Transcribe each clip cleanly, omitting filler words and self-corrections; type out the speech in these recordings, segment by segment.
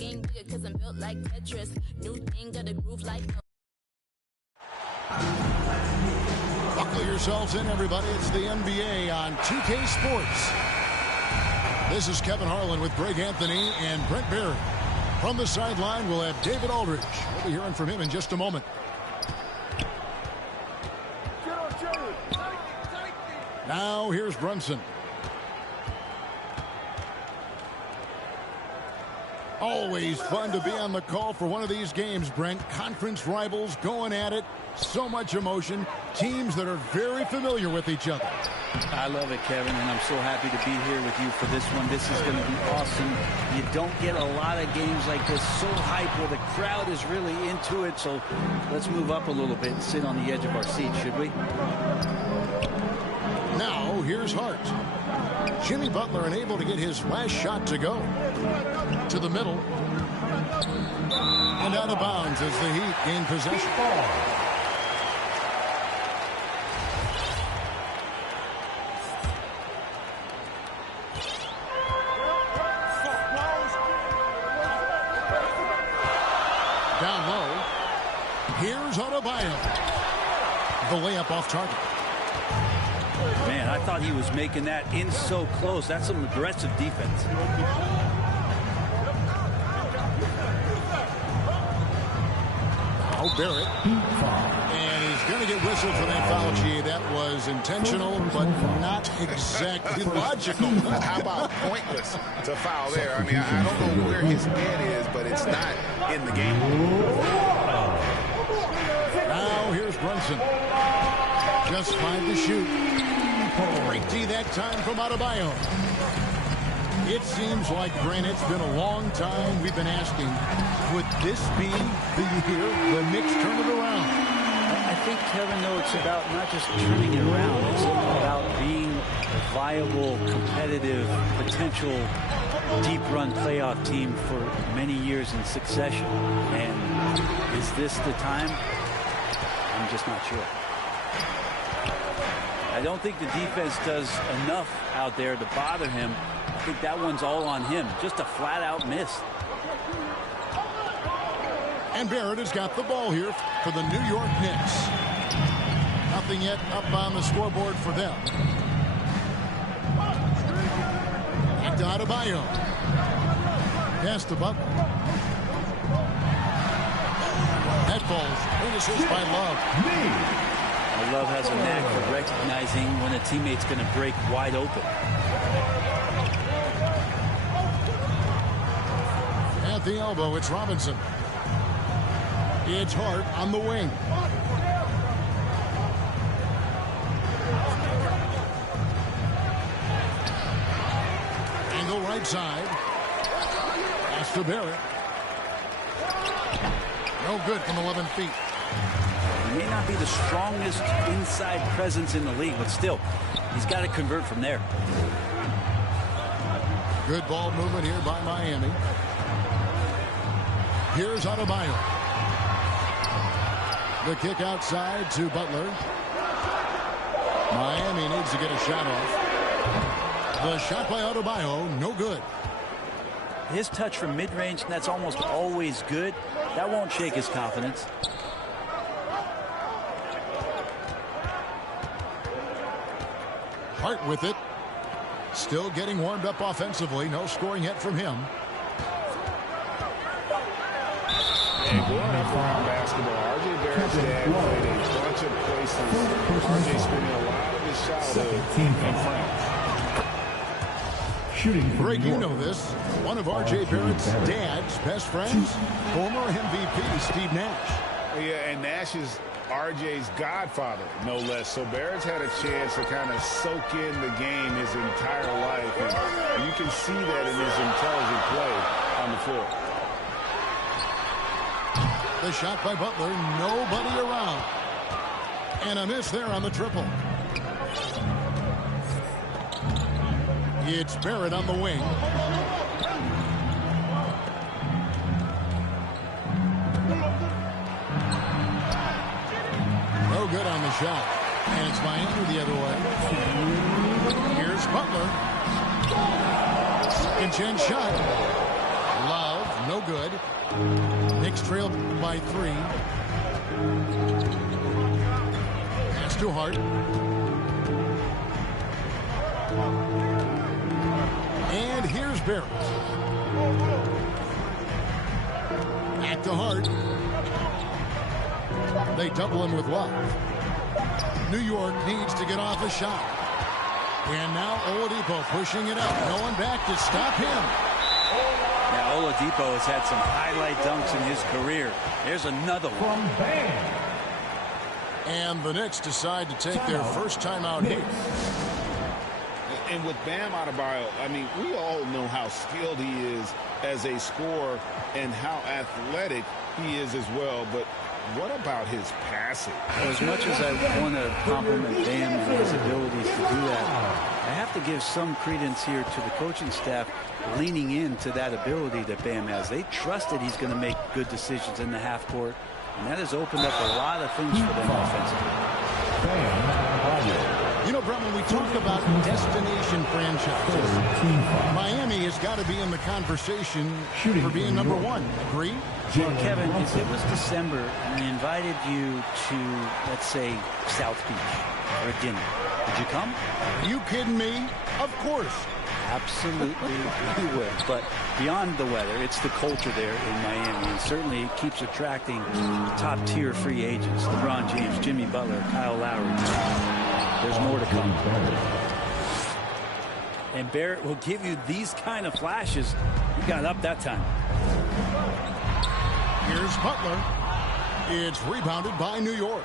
getting bigger cause I'm built like Tetris. New thing, got a groove like Buckle yourselves in, everybody. It's the NBA on 2K Sports. This is Kevin Harlan with Greg Anthony and Brent Barry. From the sideline, we'll have David Aldridge. We'll be hearing from him in just a moment. Now, here's Brunson. Always fun to be on the call for one of these games, Brent. Conference rivals going at it. So much emotion. Teams that are very familiar with each other. I love it, Kevin, and I'm so happy to be here with you for this one. This is going to be awesome. You don't get a lot of games like this so hype where the crowd is really into it. So let's move up a little bit and sit on the edge of our seat, should we? Now, here's Hart. Jimmy Butler unable to get his last shot to go. To the middle. And out of bounds as the Heat gain possession. Down low. Here's Adebayo. The layup off target. Man, I thought he was making that in so close. That's some aggressive defense. Oh, Barrett. And he's going to get whistled for that foul, G. That was intentional, but not exactly logical. How about pointless to foul there? I mean, I don't know where his head is, but it's not in the game. Now here's Brunson. Just 5 to shoot. Great D that time from Adebayo. It seems like, Grant, it's been a long time we've been asking, would this be the year the Knicks turn it around? I think, Kevin, though, it's about not just turning it around. It's about being a viable, competitive, potential deep-run playoff team for many years in succession. And is this the time? I'm just not sure. I don't think the defense does enough out there to bother him. I think that one's all on him. Just a flat-out miss. And Barrett has got the ball here for the New York Knicks. Nothing yet up on the scoreboard for them. Back to Adebayo. Pass to Butler. That falls. Great assist by Love. Love has a knack for recognizing when a teammate's going to break wide open. At the elbow, it's Robinson. It's Hart on the wing. Angle right side. Pass to Barrett. No good from 11 feet. He may not be the strongest inside presence in the league, but still, he's got to convert from there. Good ball movement here by Miami. Here's Adebayo. The kick outside to Butler. Miami needs to get a shot off. The shot by Adebayo, no good. His touch from mid-range, that's almost always good. That won't shake his confidence. Hart with it. Still getting warmed up offensively. No scoring yet from him. And growing up around basketball, R.J. Barrett's dad played a bunch of places. R.J. spending a lot of his childhood in France. Greg, you know this. One of R.J. Barrett's dad's best friends, former MVP Steve Nash. Yeah, and Nash is R.J.'s godfather, no less. So Barrett's had a chance to kind of soak in the game his entire life. And you can see that in his intelligent play on the floor. The shot by Butler, nobody around. And a miss there on the triple. It's Barrett on the wing. No good on the shot. And it's Miami the other way. Here's Butler. Second chance shot. Love, no good. good. Knicks trail by 3. Pass to Hart. And here's Barrett. Back to Hart. They double him with Love. New York needs to get off a shot. And now Oladipo pushing it up. No one back to stop him. Now Oladipo has had some highlight dunks in his career. There's another one. And the Knicks decide to take their first time out here. And with Bam Adebayo, I mean, we all know how skilled he is as a scorer and how athletic he is as well. But what about his passing? As much as I want to compliment Bam for his abilities to do that, I have to give some credence here to the coaching staff leaning into that ability that Bam has. They trust that he's going to make good decisions in the half court, and that has opened up a lot of things for them offensively. You know, Brett, when we talk about destination franchises, Miami has got to be in the conversation for being number 1. Agree? Well, Kevin, if it was December and we invited you to, let's say, South Beach for a dinner, would you come? Are you kidding me? Of course. Absolutely, we would. But beyond the weather, it's the culture there in Miami, and certainly it keeps attracting top-tier free agents. LeBron James, Jimmy Butler, Kyle Lowry. There's more to come. And Barrett will give you these kind of flashes. He got up that time. Here's Butler. It's rebounded by New York.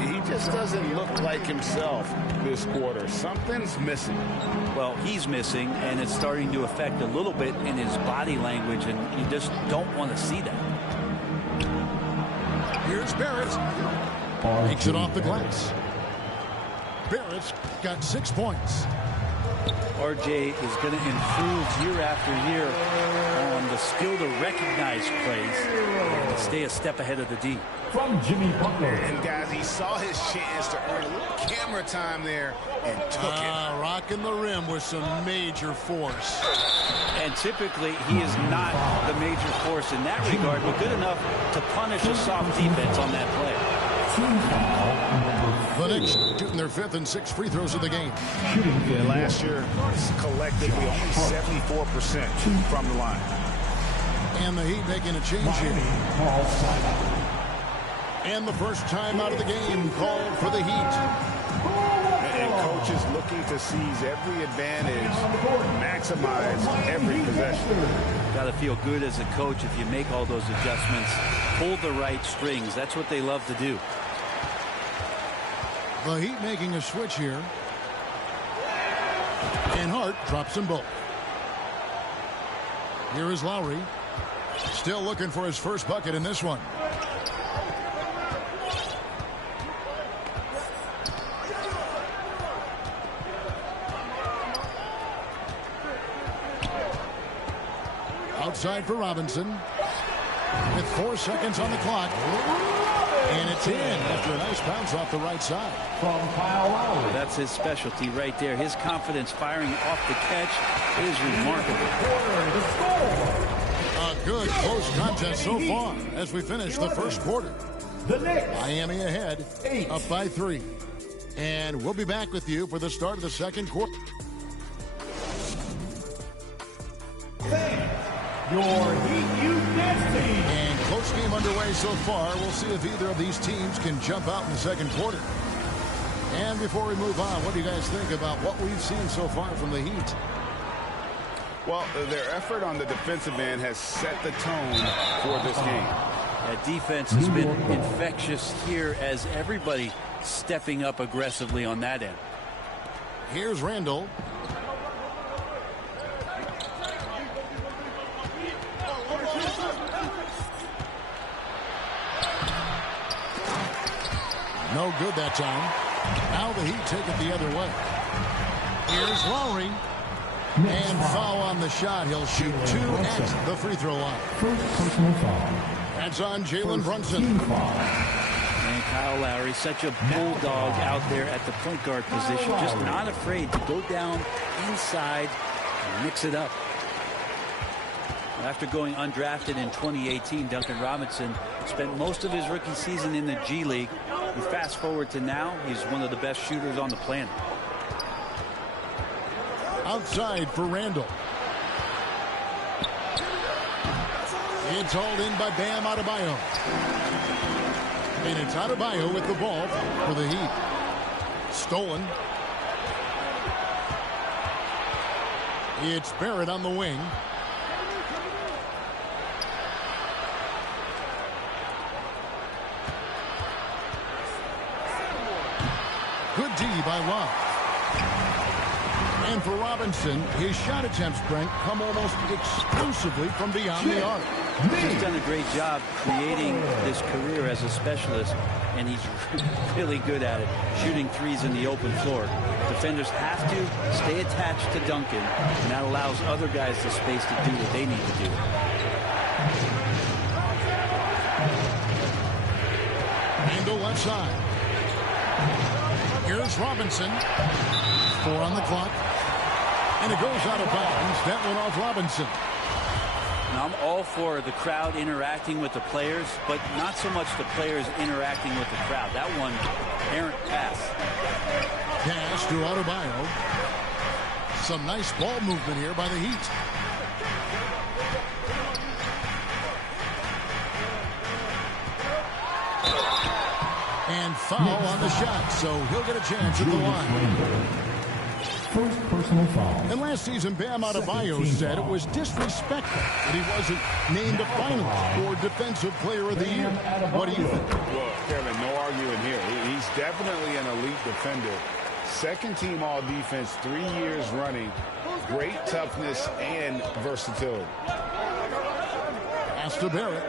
He just doesn't look like himself this quarter. Something's missing. Well, he's missing, and it's starting to affect a little bit in his body language, and you just don't want to see that. Here's Barrett. Makes it off the glass. Barrett's got 6 points. RJ is going to improve year after year on the skill to recognize plays and stay a step ahead of the D. From Jimmy Butler. And guys, he saw his chance to earn a little camera time there and took it. Rocking the rim with some major force. And typically he is not the major force in that regard, but good enough to punish a soft defense on that play. The Knicks shooting their 5th and 6th free throws of the game. Last year, collectively only 74% from the line. And the Heat making a change here. And the first time out of the game called for the Heat. And coaches looking to seize every advantage, maximize every possession. Got to feel good as a coach if you make all those adjustments. Pull the right strings. That's what they love to do. The Heat making a switch here. And Hart drops them both. Here is Lowry. Still looking for his first bucket in this one. Outside for Robinson. With 4 seconds on the clock. And it's in after a nice bounce off the right side. From Kyle Lowry. That's his specialty right there. His confidence firing off the catch is remarkable. A good close contest so far as we finish the first quarter. The Knicks. Miami ahead, 8. up by 3. And we'll be back with you for the start of the second quarter. Your Heat Youth Dance Team. And close game underway so far. We'll see if either of these teams can jump out in the second quarter. And before we move on, what do you guys think about what we've seen so far from the Heat? Well, their effort on the defensive end has set the tone for this game. That defense has been infectious here as everybody stepping up aggressively on that end. Here's Randall. No good that time. Now the Heat take it the other way. Here's Lowry. And foul on the shot. He'll shoot 2 at the free throw line. First personal foul. That's on Jalen Brunson. And Kyle Lowry, such a bulldog out there at the point guard position. Just not afraid to go down inside and mix it up. After going undrafted in 2018, Duncan Robinson spent most of his rookie season in the G League. And fast forward to now, he's one of the best shooters on the planet. Outside for Randall. It's hauled in by Bam Adebayo. And it's Adebayo with the ball for the Heat. Stolen. It's Barrett on the wing. Good D by Love. And for Robinson, his shot attempts, Brent, come almost exclusively from beyond the arc. He's done a great job creating this career as a specialist, and he's really good at it, shooting threes in the open floor. Defenders have to stay attached to Duncan, and that allows other guys the space to do what they need to do. Randall left side. Here's Robinson. 4 on the clock. And it goes out of bounds. That went off Robinson. Now, I'm all for the crowd interacting with the players, but not so much the players interacting with the crowd. That one, errant pass. Pass to Adebayo. Some nice ball movement here by the Heat. And foul on the shot, so he'll get a chance at the line. First personal foul. And last season, Bam Adebayo said it was disrespectful that he wasn't named a finalist for Defensive Player of the Year. What do you think? Well, Kevin, no arguing here. He's definitely an elite defender. Second team all defense 3 years running. Great toughness and versatility. Pass to Barrett.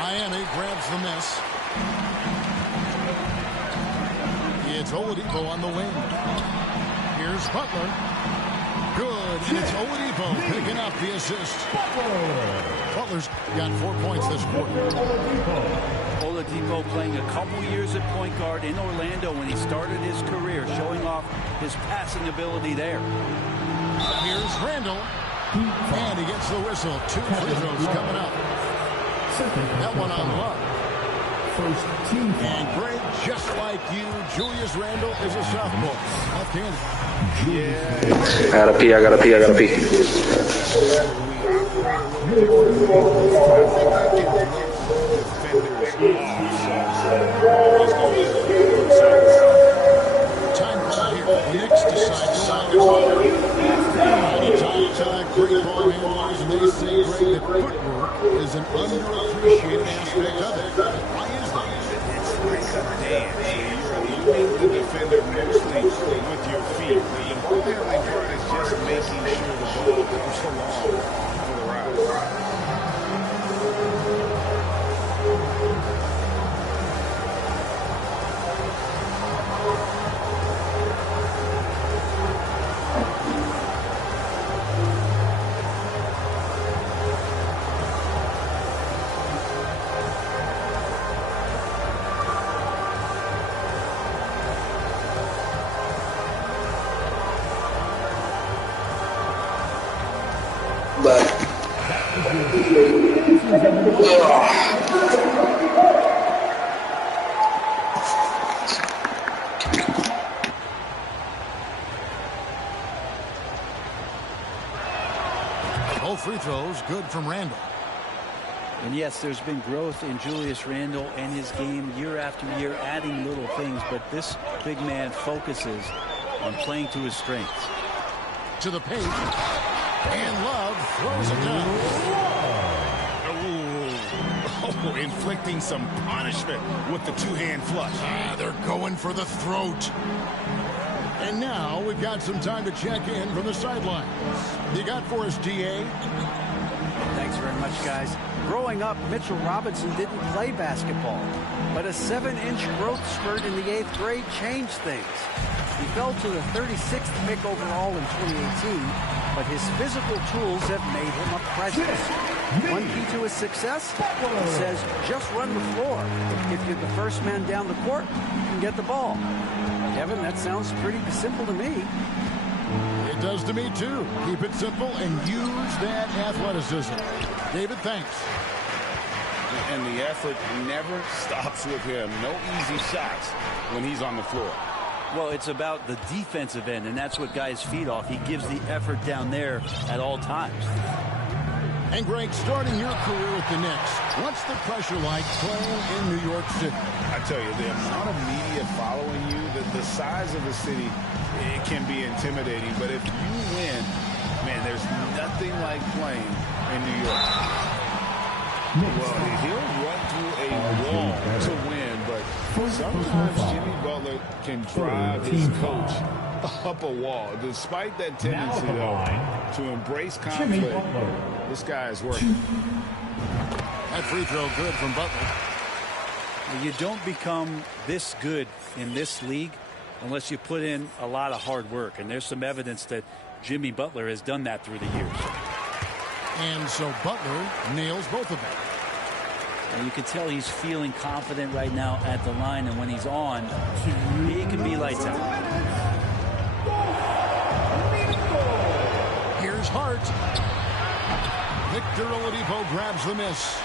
Miami grabs the miss. It's Oladipo on the wing. Here's Butler. Good, and it's Oladipo picking up the assist. Butler's got 4 points this quarter. Oladipo playing a couple years at point guard in Orlando when he started his career, showing off his passing ability there. Here's Randall. And he gets the whistle. 2 free throws coming up. That one on Love. First team foul. And Greg, just like you, Julius Randle is a sophomore. Left-handed. I gotta Time clock here. Knicks decide to great ball handlers, and they say, Greg, that footwork is an underappreciated aspect of it. Why is that? It's like a dance. You're eluding the defender mostly with your feet. The important part is just making sure the ball comes along for the ride. Both free throws good from Randall. And yes, there's been growth in Julius Randle and his game year after year, adding little things, but this big man focuses on playing to his strengths. To the paint, and Love throws it down. Oh, inflicting some punishment with the two-hand flush. They're going for the throat. And now we've got some time to check in from the sidelines. You got for us, DA? Thanks very much, guys. Growing up, Mitchell Robinson didn't play basketball, but a 7-inch growth spurt in the 8th grade changed things. He fell to the 36th pick overall in 2018, but his physical tools have made him a presence. One key to his success, he says, just run the floor. If you're the first man down the court, you can get the ball. Kevin, that sounds pretty simple to me. It does to me, too. Keep it simple and use that athleticism. David, thanks. And the effort never stops with him. No easy shots when he's on the floor. Well, it's about the defensive end, and that's what guys feed off. He gives the effort down there at all times. And, Greg, starting your career with the Knicks, what's the pressure like playing in New York City? I tell you, the amount of media following you, the size of the city, it can be intimidating. But if you win, man, there's nothing like playing in New York. Well, he'll run through a wall to win, but sometimes Jimmy Butler can drive his coach up a wall. Despite that tendency, though, to embrace conflict, this guy is working. That free throw good from Butler. You don't become this good in this league unless you put in a lot of hard work, and there's some evidence that Jimmy Butler has done that through the years. And so Butler nails both of them. And you can tell he's feeling confident right now at the line, and when he's on, he can be lights out. Here's Hart. Victor Oladipo grabs the miss.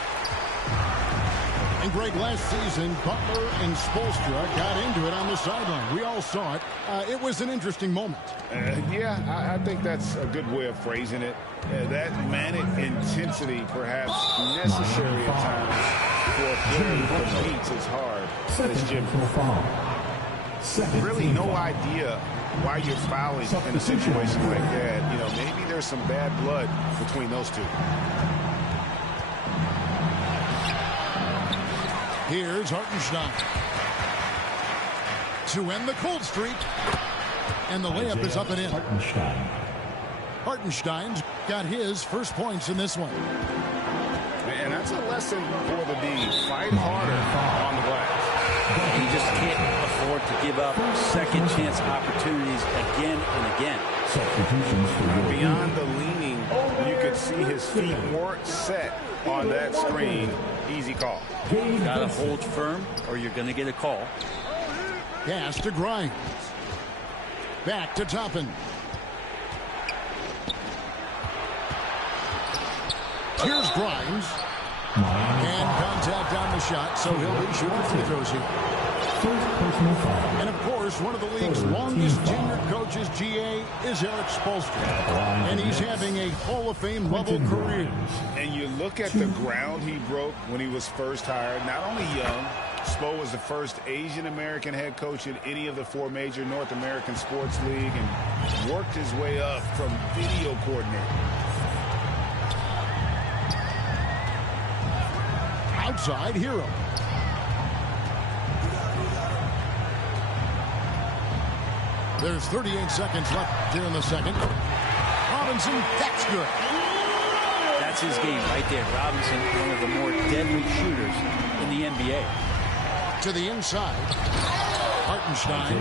And Greg, last season, Butler and Spoelstra got into it on the sideline. We all saw it. It was an interesting moment. Yeah, I think that's a good way of phrasing it. That manic intensity, perhaps necessary at times for a player who competes as hard as Jimmy. Really no idea why you're fouling in a situation like that. You know, maybe there's some bad blood between those two. Here's Hartenstein to end the cold streak. And the layup is up and in. Hartenstein's got his first points in this one. And that's a lesson for the D. Fight harder on the glass. You just can't afford to give up second chance opportunities again and again. Beyond the leaning, you could see his feet weren't set on that screen. Easy call. You gotta hold firm or you're gonna get a call. Pass to Grimes. Back to Toppin. Here's Grimes. And contact on the shot, so he'll be shooting free throws here. And of course, one of the league's longest tenured coaches, GA, is Eric Spoelstra. And he's having a Hall of Fame level career. And you look at the ground he broke when he was first hired. Not only young, Spo was the first Asian American head coach in any of the 4 major North American sports league and worked his way up from video coordinator. Outside Hero. There's 38 seconds left here in the second. Robinson, that's good. That's his game right there. Robinson, one of the more deadly shooters in the NBA. To the inside. Hartenstein.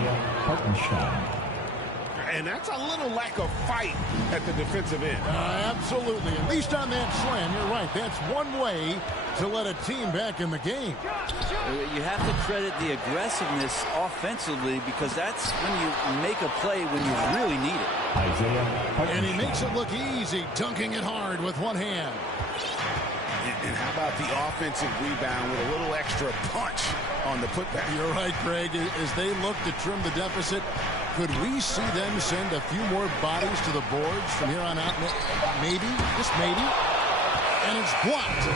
And that's a little lack of fight at the defensive end. Absolutely. At least on that slam, you're right. That's one way to let a team back in the game. You have to credit the aggressiveness offensively because that's when you make a play when you really need it. And he makes it look easy, dunking it hard with one hand. And how about the offensive rebound with a little extra punch on the putback? You're right, Craig. As they look to trim the deficit, could we see them send a few more bodies to the boards from here on out? Maybe, just maybe. And it's blocked.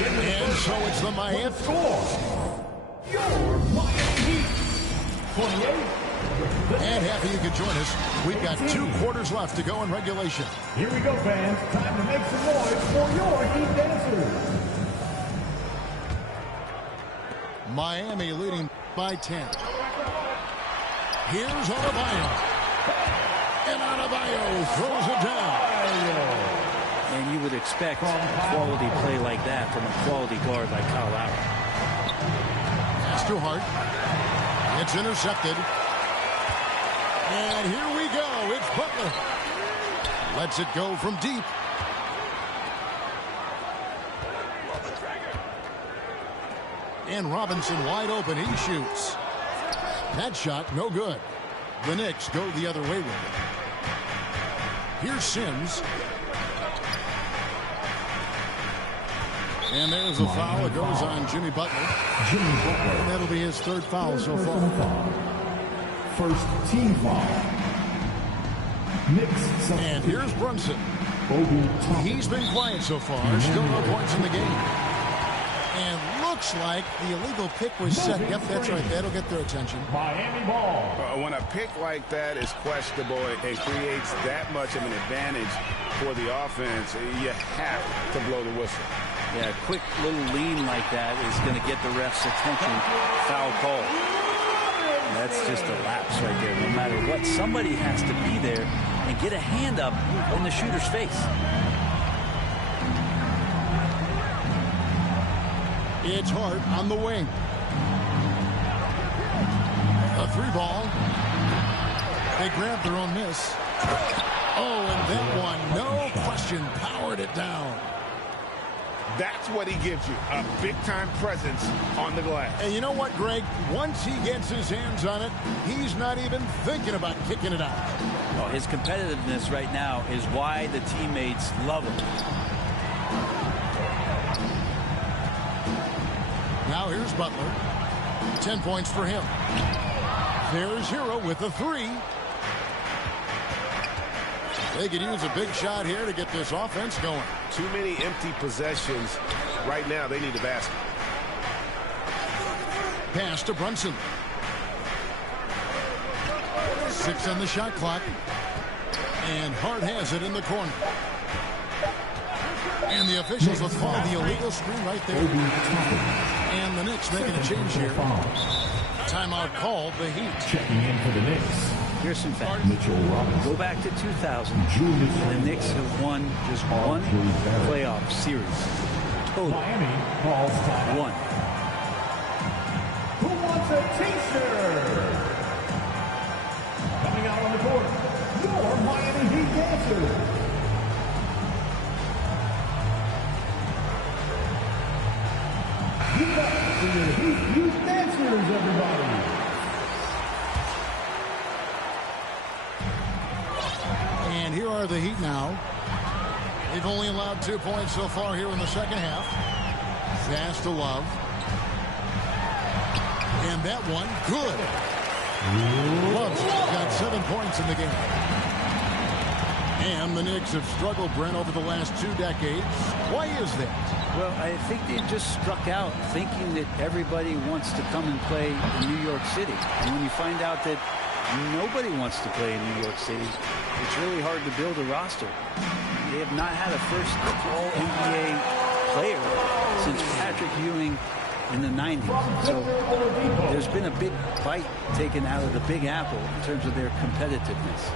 And so it's the Miami score. And happy you could join us. We've got 2 quarters left to go in regulation. Here we go, fans. Time to make some noise for your Heat dancers. Miami leading by 10. Here's Adebayo. And Adebayo throws it down. And you would expect quality play like that from a quality guard like Kyle Lowry. Pass to Hart. It's intercepted. And here we go. It's Butler. Lets it go from deep. And Robinson wide open. He shoots. That shot, no good. The Knicks go the other way with it. Here's Sims. And there's a foul. It goes on Jimmy Butler. And that'll be his third foul so far. First team foul. Knicks. And here's Brunson. He's been quiet so far. Still no points in the game. And looks like the illegal pick was set. Yep, that's right. That'll get their attention. Miami ball. When a pick like that is questionable and creates that much of an advantage for the offense, you have to blow the whistle. Yeah, a quick little lean like that is going to get the ref's attention. Foul call. And that's just a lapse right there. No matter what, somebody has to be there and get a hand up in the shooter's face. It's Hart on the wing. A 3-ball. They grab their own miss. Oh, and that one, no question, powered it down. That's what he gives you, a big-time presence on the glass. And you know what, Greg? Once he gets his hands on it, he's not even thinking about kicking it out. Oh, his competitiveness right now is why the teammates love him. Now here's Butler. 10 points for him. There's Hero with a 3. They could use a big shot here to get this offense going. Too many empty possessions. Right now, they need a basket. Pass to Brunson. 6 on the shot clock. And Hart has it in the corner. And the officials will call the illegal screen right there. And the Knicks making a change here. Timeout called, the Heat. Checking in for the Knicks. Here's some facts. Mitchell Robinson. Go back to 2000. The Knicks have won just one playoff series. Total. Miami calls time. 1. Who wants a t-shirt? Coming out on the court, your Miami Heat dancers. You got to see your Heat youth dancers, everybody. And here are the Heat now. They've only allowed 2 points so far here in the second half. Pass to Love. And that one, good. Love's got 7 points in the game. And the Knicks have struggled, Brent, over the last 2 decades. Why is that? Well, I think they just struck out thinking that everybody wants to come and play in New York City. And when you find out that nobody wants to play in New York City, it's really hard to build a roster. They have not had a first All-NBA player since Patrick Ewing in the 90s. So there's been a big bite taken out of the Big Apple in terms of their competitiveness.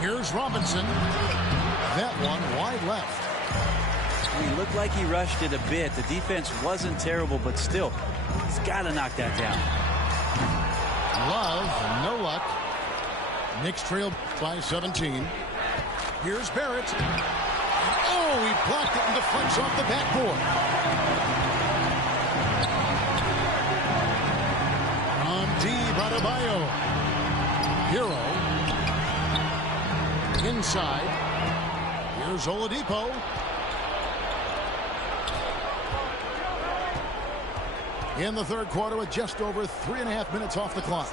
Here's Robinson. That one wide left. He looked like he rushed it a bit. The defense wasn't terrible, but still, he's got to knock that down. Love, no luck. Knicks trailed by 17. Here's Barrett. Oh, he blocked it and deflects off the backboard. On D. Adebayo. Hero. Inside. Here's Oladipo. In the third quarter with just over 3.5 minutes off the clock.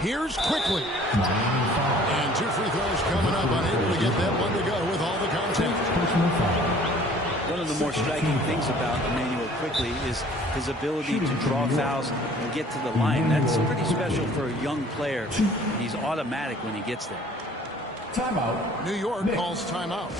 Here's Quickly. And 2 free throws coming up, unable to get that one to go with all the contact. One of the more striking things about Emmanuel Quickly is his ability to draw fouls and get to the line. That's pretty special for a young player. He's automatic when he gets there. Timeout. New York calls timeout.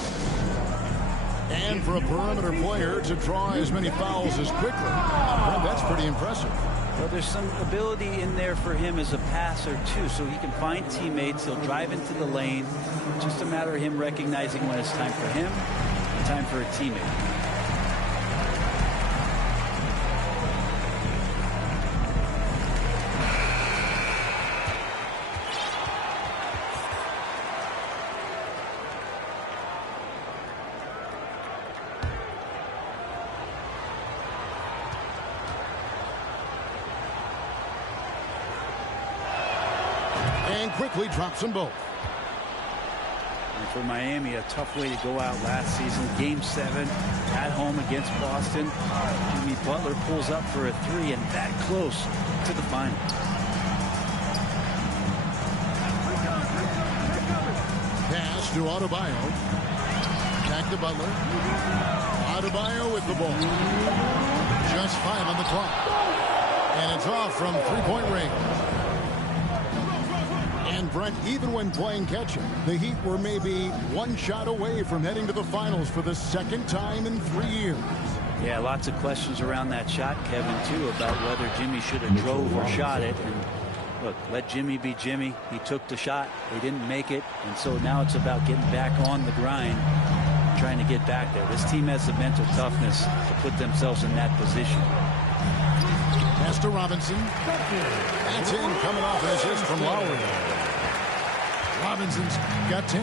And for a perimeter player to draw as many fouls as Quickly, that's pretty impressive. Well, there's some ability in there for him as a passer, too, so he can find teammates. He'll drive into the lane. It's just a matter of him recognizing when it's time for him and time for a teammate. And quickly drops them both. And for Miami, a tough way to go out last season. Game 7 at home against Boston. Jimmy Butler pulls up for a 3 and that close to the final. Pass to Adebayo. Back to Butler. Adebayo with the ball. Just 5 on the clock. And it's off from three-point range. And Brent, even when playing catch-up, the Heat were maybe one shot away from heading to the finals for the second time in 3 years. Yeah, lots of questions around that shot, Kevin, too, about whether Jimmy should have drove or shot it. And look, let Jimmy be Jimmy. He took the shot. He didn't make it. And so now it's about getting back on the grind, trying to get back there. This team has the mental toughness to put themselves in that position. Pass to Robinson. That's in, coming off an assist from Lowry. Robinson's got 10.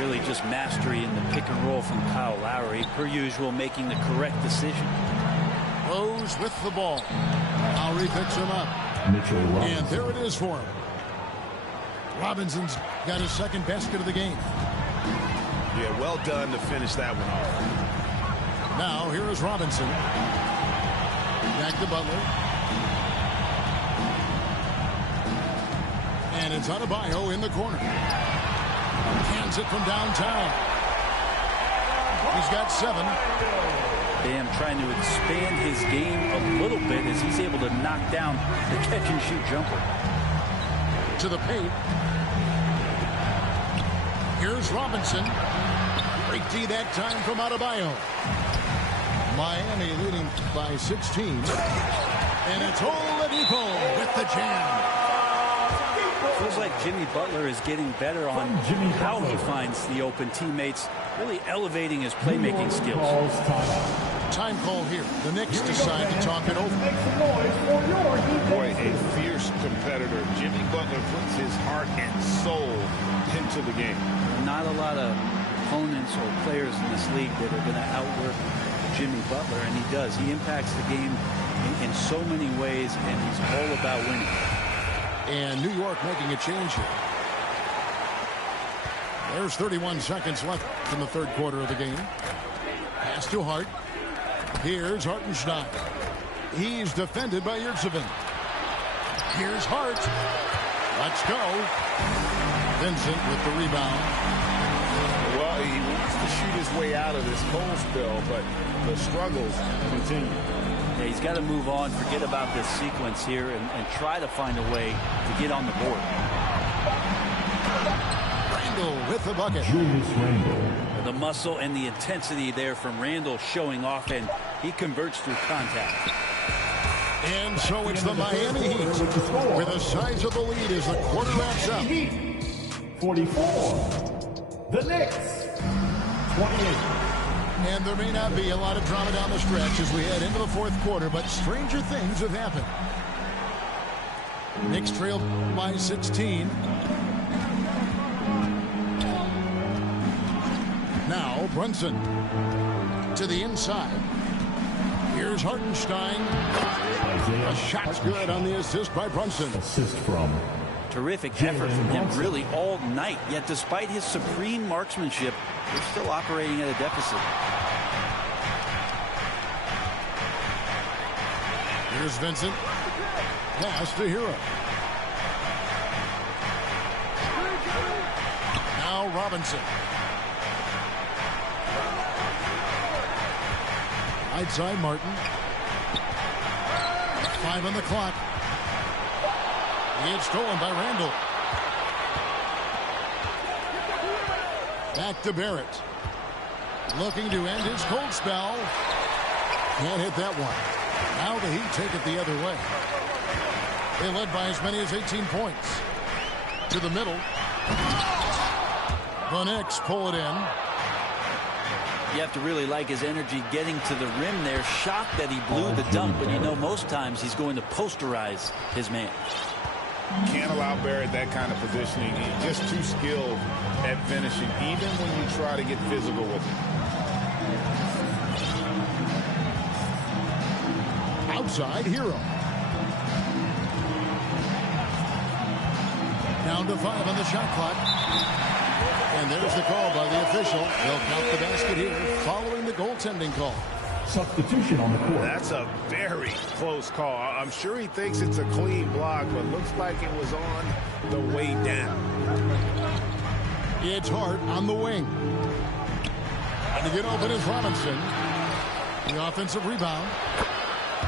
Really just mastery in the pick and roll from Kyle Lowry, per usual, making the correct decision. Rose with the ball. Lowry picks him up. And there it is for him. Robinson's got his second basket of the game. Yeah, well done to finish that one off. Now here is Robinson. Back to Butler. And it's Adebayo in the corner. Hands it from downtown. He's got 7. Bam trying to expand his game a little bit as he's able to knock down the catch-and-shoot jumper. To the paint. Here's Robinson. Great D that time from Adebayo. Miami leading by 16. And it's Oladipo with the jam. Feels like Jimmy Butler is getting better on how he finds the open teammates, really elevating his playmaking skills. Time call here. The Knicks decide to talk it over. Boy, a fierce competitor. Jimmy Butler puts his heart and soul into the game. Not a lot of opponents or players in this league that are going to outwork Jimmy Butler, and he does. He impacts the game in so many ways, and he's all about winning. And New York making a change here. There's 31 seconds left in the third quarter of the game. Pass to Hart. Here's Hartenstein. He's defended by Yurtsevin. Here's Hart. Let's go. Vincent with the rebound. Well, he wants to shoot his way out of this cold spell, but the struggles continue. Yeah, he's got to move on, forget about this sequence here, and try to find a way to get on the board. Randall with the bucket. Julius Randle. The muscle and the intensity there from Randall showing off, and he converts through contact. And so it's the Miami Heat with the size of the lead as the quarter wraps up. 44. The Knicks. 28. And there may not be a lot of drama down the stretch as we head into the fourth quarter, but stranger things have happened. Knicks trailed by 16. Now Brunson to the inside. Here's Hartenstein. A shot's good on the assist by Brunson. Assist from. Terrific effort from him really all night, yet despite his supreme marksmanship, they're still operating at a deficit. Here's Vincent. Pass to Hero. Now Robinson. Right side Martin. 5 on the clock. It's stolen by Randall. Back to Barrett. Looking to end his cold spell. Can't hit that one. Now the Heat take it the other way. They led by as many as 18 points. To the middle. The Knicks pull it in. You have to really like his energy getting to the rim there. Shocked that he blew the dunk, but you know most times he's going to posterize his man. Can't allow Barrett that kind of positioning. He's just too skilled at finishing, even when you try to get physical with him. Outside Hero. Down to 5 on the shot clock. And there's the call by the official. They'll count the basket here following the goaltending call. Substitution on the court. That's a very close call. I'm sure he thinks it's a clean block, but looks like it was on the way down. It's Hart on the wing. And to get open is Robinson. The offensive rebound.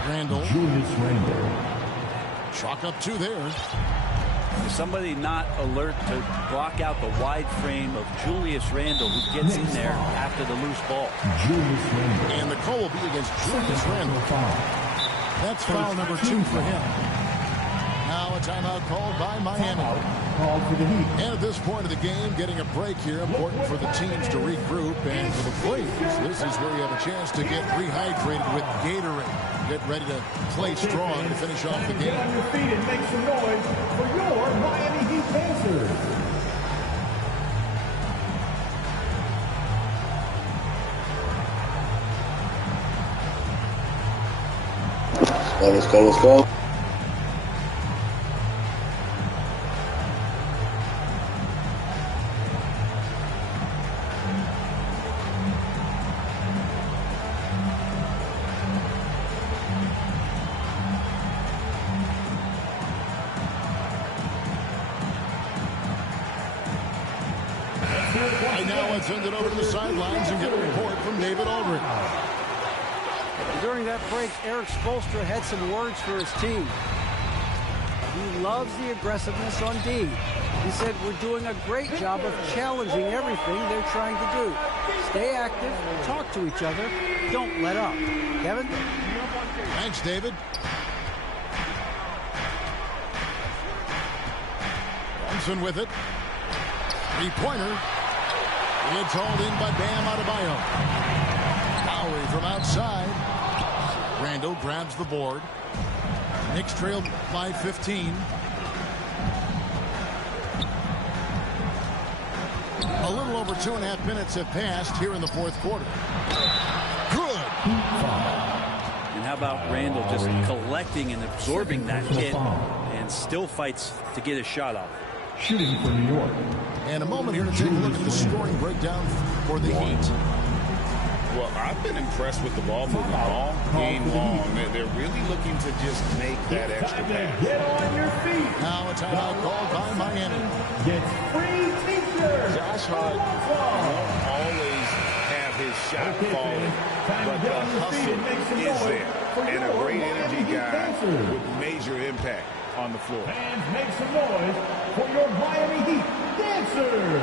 Randall. Julius Randall. Chalk up 2 there. Is somebody not alert to block out the wide frame of Julius Randall, who gets in there after the loose ball? Julius Randall. And the call will be against Julius Randall. That's foul number 2 for him. Now a timeout called by Miami. Called for the Heat. And at this point of the game, getting a break here, important for the teams to regroup. And for the players, this is where you have a chance to get rehydrated with Gatorade. Get ready to play strong to finish off the game. Get on your feet and make some noise for your Miami Heat Pacers. Let's go, let's go. And now let's send it over to the sidelines and get a report from David Aldridge. During that break, Eric Spoelstra had some words for his team. He loves the aggressiveness on D. He said, we're doing a great job of challenging everything they're trying to do. Stay active, talk to each other, don't let up. Kevin? Thanks, David. Johnson with it. Three-pointer. It's hauled in by Bam Adebayo. Lowry from outside. Randall grabs the board. Knicks trailed by 15. A little over 2.5 minutes have passed here in the fourth quarter. Good. And how about Randall just collecting and absorbing that hit and still fights to get a shot off. Shooting for New York. And a moment here to take a look at the scoring breakdown for the Heat. Well, I've been impressed with the ball movement all game long. They're really looking to just make that extra pass. Get on your feet. Now a timeout called by Miami. Gets free t-shirts. Josh Hart won't always have his shot falling, but the hustle is there. And a great energy guy with major impact on the floor. Fans, make some noise for your Miami Heat dancers.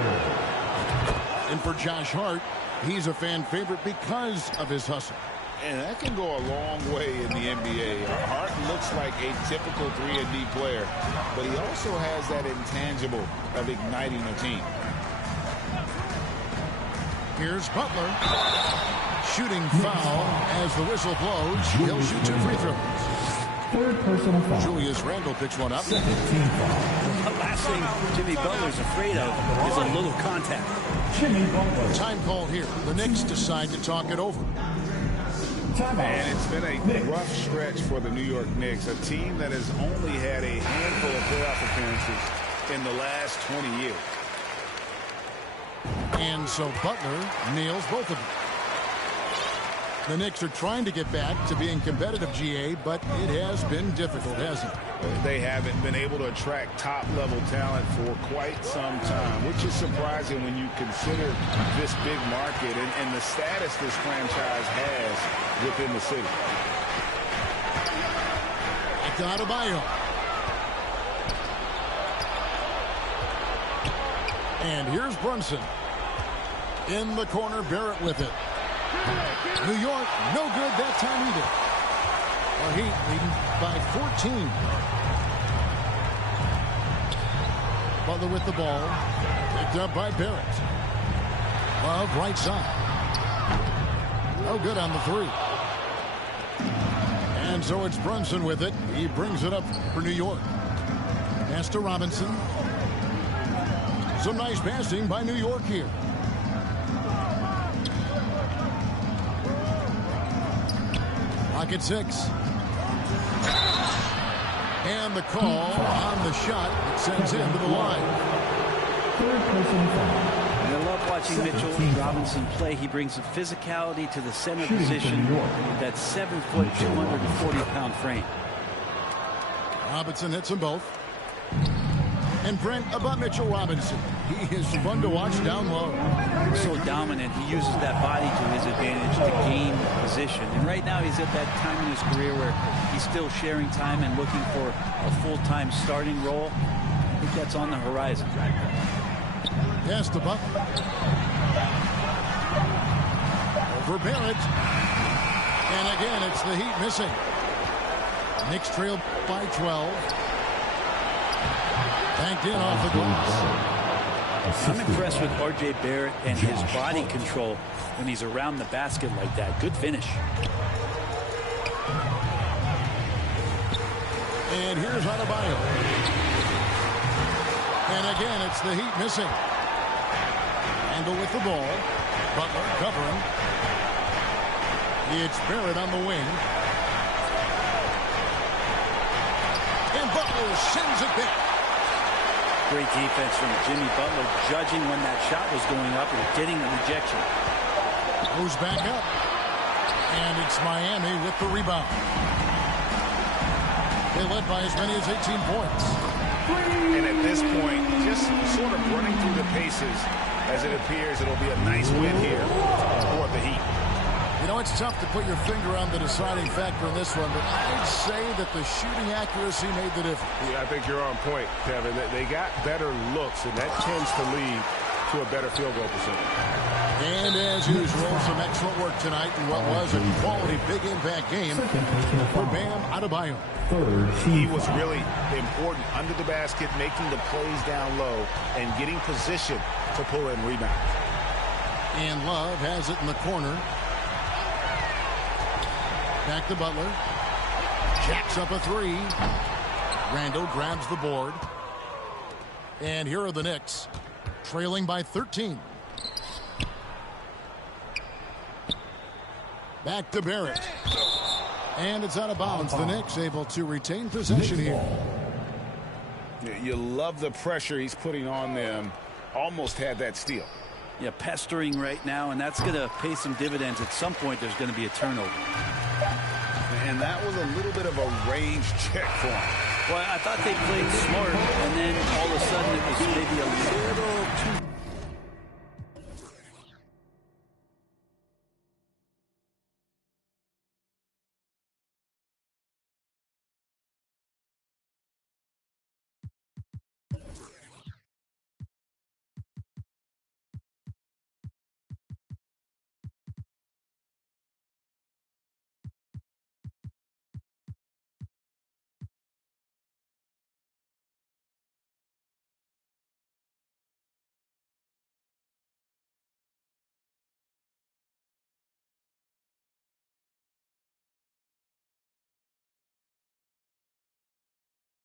And for Josh Hart, he's a fan favorite because of his hustle. And that can go a long way in the NBA. Hart looks like a typical 3-and-D player, but he also has that intangible of igniting a team. Here's Butler. Shooting foul as the whistle blows. He'll shoot 2 free throws. Third personal foul. Julius Randle picks one up. Second team foul. The last thing Jimmy Butler's afraid of is a little contact. Jimmy Butler. Time call here. The Knicks decide to talk it over. And it's been a rough stretch for the New York Knicks, a team that has only had a handful of playoff appearances in the last 20 years. And so Butler nails both of them. The Knicks are trying to get back to being competitive, GA, but it has been difficult, hasn't it? They haven't been able to attract top-level talent for quite some time, which is surprising when you consider this big market and the status this franchise has within the city. Back to Adebayo. And here's Brunson. In the corner, Barrett with it. New York, no good that time either. The Heat leading by 14. Butler with the ball. Picked up by Barrett. Love right side. No good on the 3. And so it's Brunson with it. He brings it up for New York. Pass to Robinson. Some nice passing by New York here. Clock at 6. And the the call on the shot that sends him to the line. Third person foul. I love watching Mitchell Robinson play. He brings a physicality to the center position with that 7-foot, 240-pound frame. Robinson hits them both. And Brent, about Mitchell Robinson, he is fun to watch down low. So dominant. He uses that body to his advantage to gain position. And right now he's at that time in his career where he's still sharing time and looking for a full-time starting role. I think that's on the horizon. Pass to Butler. Over Barrett. And again, it's the Heat missing. Knicks trail by 12. Banked in off the glass. I'm impressed with R.J. Barrett and his body control when he's around the basket like that. Good finish. And here's Adebayo. And again, it's the Heat missing. Randle with the ball. Butler covering. It's Barrett on the wing. And Butler sends it back. Great defense from Jimmy Butler, judging when that shot was going up and getting the rejection. Goes back up. And it's Miami with the rebound. They led by as many as 18 points. And at this point, just sort of running through the paces, as it appears it'll be a nice win here for the Heat. You know, it's tough to put your finger on the deciding factor in this one, but I'd say that the shooting accuracy made the difference. Yeah, I think you're on point, Kevin. They got better looks, and that tends to lead to a better field goal percentage. And as usual, some excellent work tonight in what was a quality big impact game for Bam Adebayo. He was really important under the basket, making the plays down low and getting position to pull in rebounds. And Love has it in the corner. Back to Butler. Jacks up a three. Randle grabs the board. And here are the Knicks, trailing by 13. Back to Barrett. And it's out of bounds. The Knicks able to retain possession here. You love the pressure he's putting on them. Almost had that steal. Yeah, pestering right now, and that's going to pay some dividends. At some point, there's going to be a turnover. And that was a little bit of a range check for him. Well, I thought they played smart, and then all of a sudden it was maybe a little too